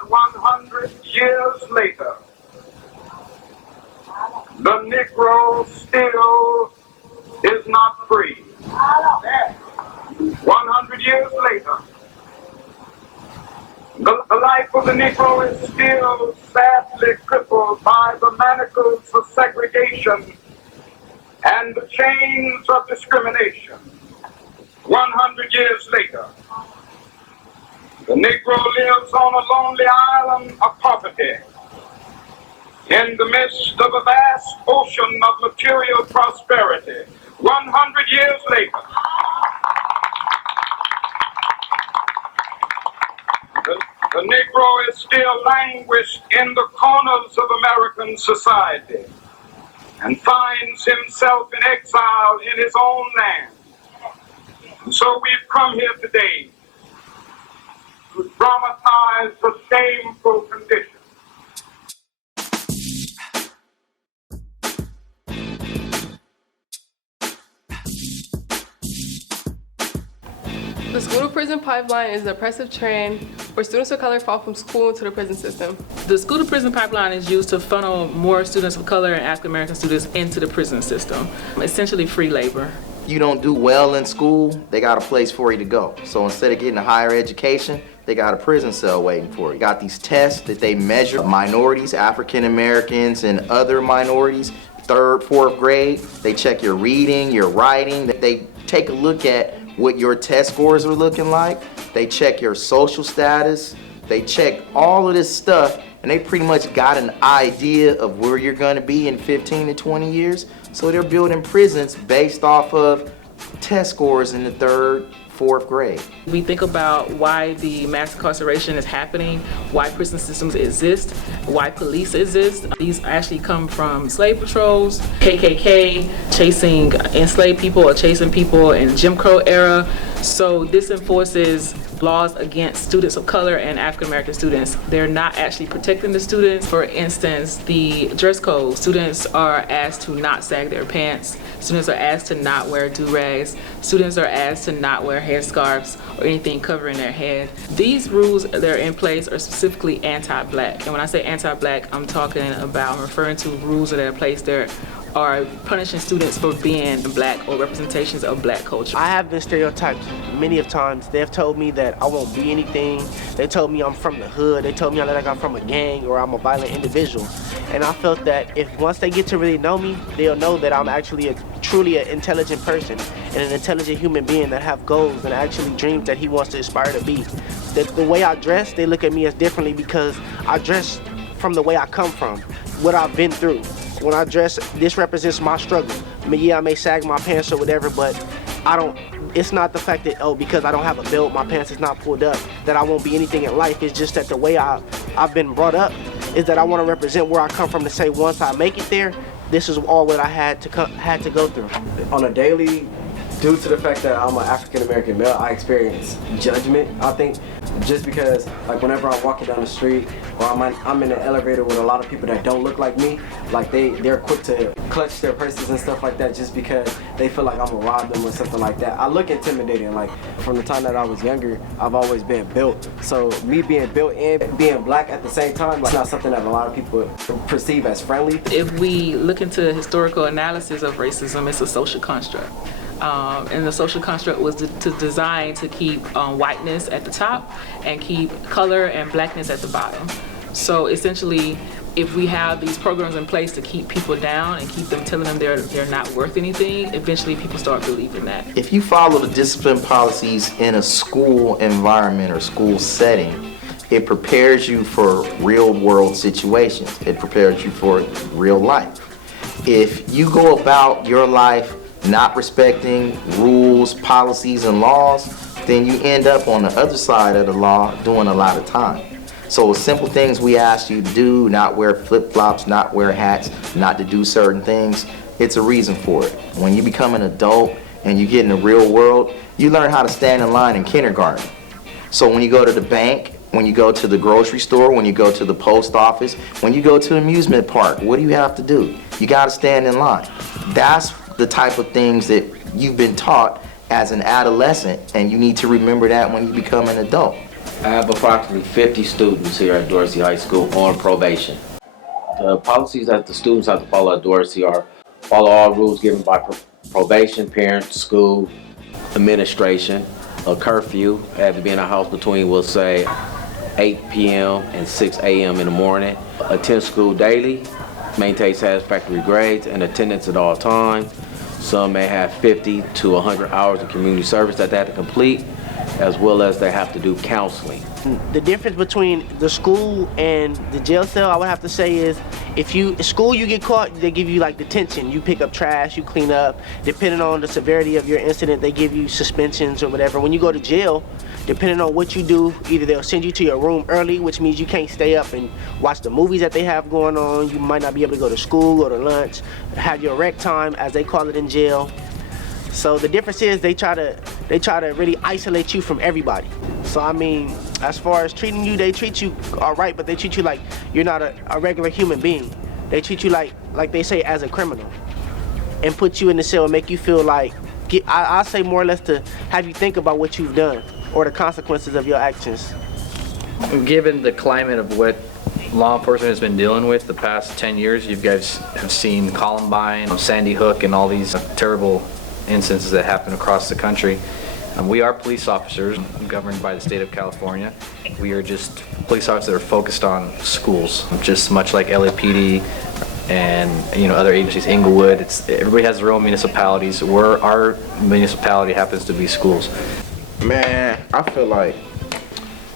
But 100 years later, the Negro still is not free. 100 years later, the life of the Negro is still sadly crippled by the manacles of segregation and the chains of discrimination. 100 years later, the Negro lives on a lonely island of poverty in the midst of a vast ocean of material prosperity. 100 years later, the Negro is still languished in the corners of American society and finds himself in exile in his own land. And so we've come here today to dramatize the shameful condition. The school-to-prison pipeline is an oppressive trend where students of color fall from school to the prison system. The school-to-prison pipeline is used to funnel more students of color and African American students into the prison system, essentially free labor. You don't do well in school, they got a place for you to go. So instead of getting a higher education, they got a prison cell waiting for you. Got these tests that they measure minorities, African Americans, and other minorities, 3rd, 4th grade. They check your reading, your writing. They take a look at what your test scores are looking like. They check your social status. They check all of this stuff, and they pretty much got an idea of where you're gonna be in 15 to 20 years. So they're building prisons based off of test scores in the 3rd, 4th grade. We think about why the mass incarceration is happening, why prison systems exist, why police exist. These actually come from slave patrols, KKK, chasing enslaved people or chasing people in Jim Crow era. So this enforces laws against students of color and African American students. They're not actually protecting the students. For instance, the dress code. Students are asked to not sag their pants. Students are asked to not wear do-rags. Students are asked to not wear headscarves or anything covering their head. These rules that are in place are specifically anti-black. And when I say anti-black, I'm referring to rules that are in place that are punishing students for being black or representations of black culture. I have been stereotyped many of times. They've told me that I won't be anything. They told me I'm from the hood. They told me that I'm from a gang or I'm a violent individual. And I felt that if once they get to really know me, they'll know that I'm actually truly an intelligent person and an intelligent human being that have goals and actually dreams that he wants to aspire to be. The way I dress, they look at me as differently because I dress from the way I come from, what I've been through. When I dress, this represents my struggle. I mean, yeah, I may sag my pants or whatever, but it's not the fact that, because I don't have a belt, my pants is not pulled up, that I won't be anything in life. It's just that the way I've been brought up is that I want to represent where I come from to say once I make it there, this is all what I had to go through. On a daily, due to the fact that I'm an African American male, I experience judgment, I think, just because like whenever I'm walking down the street or I'm in an elevator with a lot of people that don't look like me, like they're quick to clutch their purses and stuff like that just because they feel like I'm gonna rob them or something like that. I look intimidating. Like from the time that I was younger, I've always been built. So me being built and being black at the same time, like, it's not something that a lot of people perceive as friendly. If we look into historical analysis of racism, it's a social construct. And the social construct was designed to keep whiteness at the top and keep color and blackness at the bottom. So essentially, if we have these programs in place to keep people down and keep them telling them they're not worth anything, eventually people start believing that. If you follow the discipline policies in a school environment or school setting, it prepares you for real world situations. It prepares you for real life. If you go about your life not respecting rules, policies, and laws, then you end up on the other side of the law doing a lot of time. So simple things we ask you to do, not wear flip-flops, not wear hats, not to do certain things, it's a reason for it. When you become an adult and you get in the real world, you learn how to stand in line in kindergarten. So when you go to the bank, when you go to the grocery store, when you go to the post office, when you go to the amusement park, what do you have to do? You gotta stand in line. That's the type of things that you've been taught as an adolescent, and you need to remember that when you become an adult. I have approximately 50 students here at Dorsey High School on probation. The policies that the students have to follow at Dorsey are follow all rules given by probation, parents, school, administration, a curfew. I have to be in the house between, we'll say, 8 p.m. and 6 a.m. in the morning. Attend school daily, maintain satisfactory grades and attendance at all times. Some may have 50 to 100 hours of community service that they have to complete, as well as they have to do counseling. The difference between the school and the jail cell, I would have to say, is if you at school you get caught, they give you like detention. You pick up trash, you clean up. Depending on the severity of your incident, they give you suspensions or whatever. When you go to jail, depending on what you do, either they'll send you to your room early, which means you can't stay up and watch the movies that they have going on. You might not be able to go to school, go to lunch, have your rec time, as they call it in jail. So the difference is they try to really isolate you from everybody. So I mean, as far as treating you, they treat you all right, but they treat you like you're not a regular human being. They treat you like they say, as a criminal, and put you in the cell and make you feel like, I say more or less to have you think about what you've done or the consequences of your actions. Given the climate of what law enforcement has been dealing with the past 10 years, you guys have seen Columbine, Sandy Hook, and all these terrible instances that happen across the country. We are police officers governed by the state of California. We are just police officers that are focused on schools, just much like LAPD and other agencies, Inglewood. Everybody has their own municipalities. Our municipality happens to be schools. Man, I feel like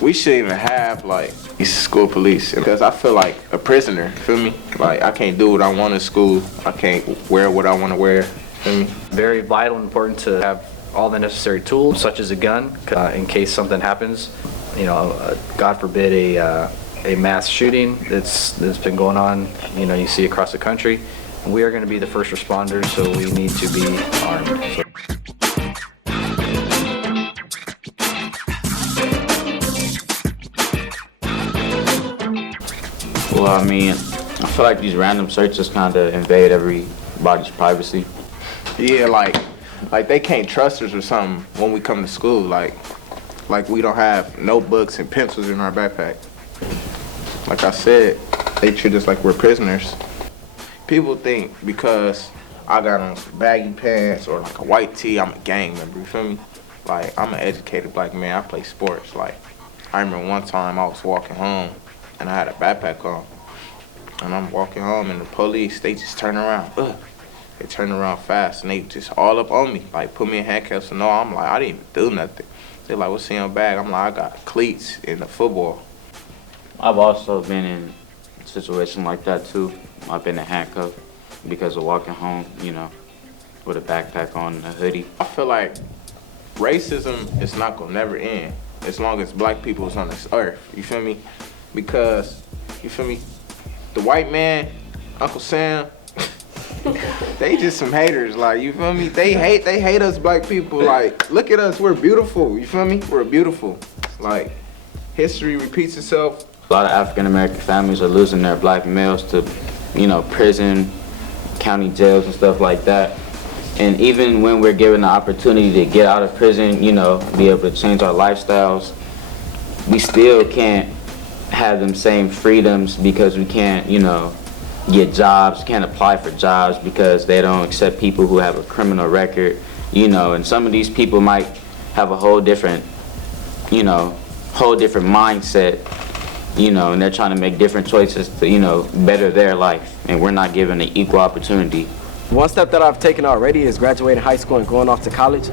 we should even have like these school police, because I feel like a prisoner, feel me? Like I can't do what I want in school. I can't wear what I want to wear, feel me? Very vital and important to have all the necessary tools, such as a gun, in case something happens. God forbid a mass shooting that's been going on, you see across the country. We are going to be the first responders, so we need to be armed. Well, I mean, I feel like these random searches kind of invade everybody's privacy. Yeah, like they can't trust us or something when we come to school. Like we don't have notebooks and pencils in our backpack. Like I said, they treat us like we're prisoners. People think because I got on some baggy pants or like a white tee, I'm a gang member, you feel me? Like, I'm an educated black man, I play sports. Like, I remember one time I was walking home and I had a backpack on. And I'm walking home and the police, they just turn around. They turn around fast and they just all up on me. Like, put me in handcuffs and all. I'm like, I didn't even do nothing. They're like, what's in your bag? I'm like, I got cleats in the football. I've also been in a situation like that too. I've been in handcuffs because of walking home, with a backpack on and a hoodie. I feel like racism is not gonna never end as long as black people is on this earth, you feel me? Because, you feel me, the white man, Uncle Sam, they just some haters, like, you feel me? They hate us black people. Like, look at us, we're beautiful, you feel me? We're beautiful. Like, history repeats itself. A lot of African American families are losing their black males to, prison, county jails and stuff like that. And even when we're given the opportunity to get out of prison, be able to change our lifestyles, we still can't have them same freedoms because we can't, get jobs, can't apply for jobs because they don't accept people who have a criminal record, and some of these people might have a whole different mindset, and they're trying to make different choices to, better their life, and we're not given an equal opportunity. One step that I've taken already is graduating high school and going off to college,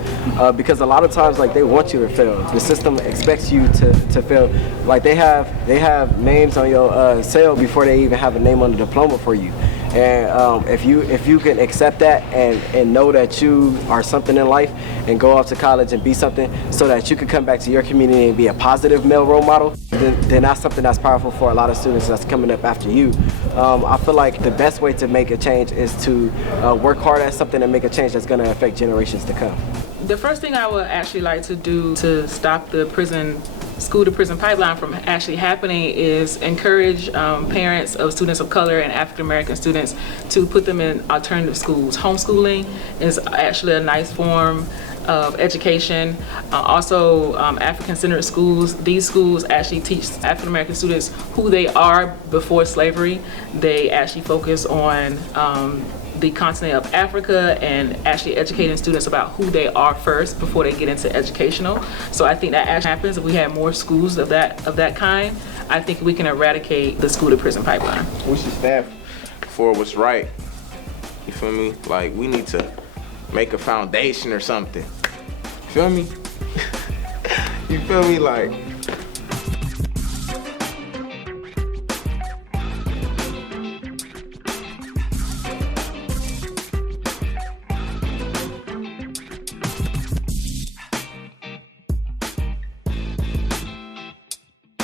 because a lot of times, like, they want you to fail. The system expects you to fail. Like, they have names on your cell before they even have a name on the diploma for you. And if you can accept that and know that you are something in life and go off to college and be something so that you can come back to your community and be a positive male role model, then that's something that's powerful for a lot of students that's coming up after you. I feel like the best way to make a change is to work hard at something and make a change that's going to affect generations to come. The first thing I would actually like to do to stop the school to prison pipeline from actually happening is encourage parents of students of color and African American students to put them in alternative schools. Homeschooling is actually a nice form of education. Also, African-centered schools. These schools actually teach African American students who they are before slavery. They actually focus on the continent of Africa and actually educating students about who they are first before they get into educational. So I think that actually happens if we have more schools of that kind. I think we can eradicate the school to prison pipeline. We should stand for what's right. You feel me? Like, we need to make a foundation or something. You feel me? You feel me? Like,